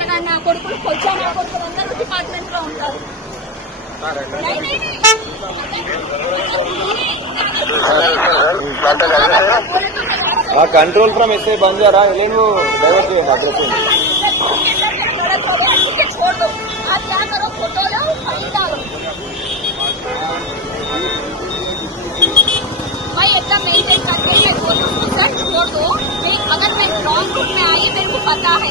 కదా నా కొడుకు కొచ్చా నా కొడుకు అంత రూట్ అపార్ట్మెంట్ లో ఉంటారు సరేలే లేదు లేదు లాటగాడేసేరా ఆ కంట్రోల్ ఫ్రమ్ ఎస్ఐ బంజారా నేను డ్రైవర్ ది అంద్రపుని ఆ క్యా కరో ఫోటోలు ఆ ఇంటలో భై एकदम మెయింటెన్ కట్టేయ్ నేను నుంచే ఫోర్డో ఏగర్ నేను ఫోన్ లోకి వస్తే నాకు pata hai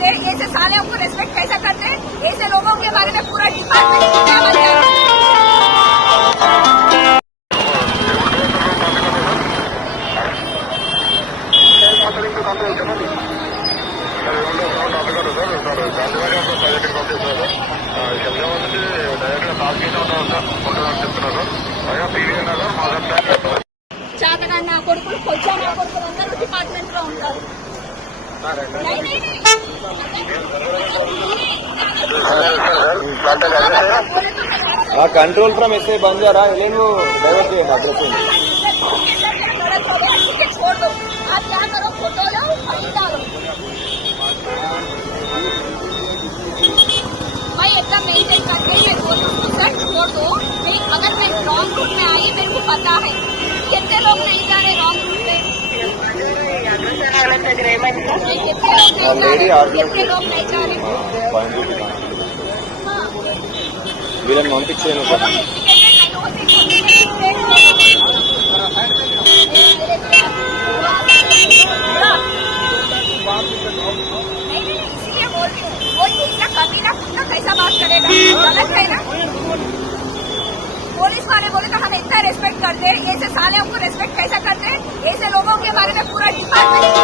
करते हैं ऐसे साले हमको रेस्पेक्ट कैसे करते हैं ऐसे लोगों के बारे में पूरा डिपार्टमेंट क्या बनता కొడుకులు కొంచెం నా కొడుకులు అందరూ డిపార్ట్మెంట్ లో ఉంటారు ఆ కంట్రోల్ ఫ్రమ్ ఎస్ఏ బంజారా ఎలేను డైవర్ట్ చేయండి అడ్రస్ भाई एकदम मेंटेन करके ये सर छोड़ दो नहीं अगर मैं रॉन्ग रूट में आई मेरे को पता है कितने लोग नहीं जा रहे रॉन्ग रूट में कितने लोग नहीं जा रहे कितने लोग नहीं जा रहे వీళ్ళని పంపించలేను कैसा बात करेगा गलत है ना पुलिस वाले बोले तो हम इतना रेस्पेक्ट करते हैं ऐसे साले हमको रेस्पेक्ट कैसा करते हैं ऐसे लोगों के बारे में पूरा डिपार्टमेंट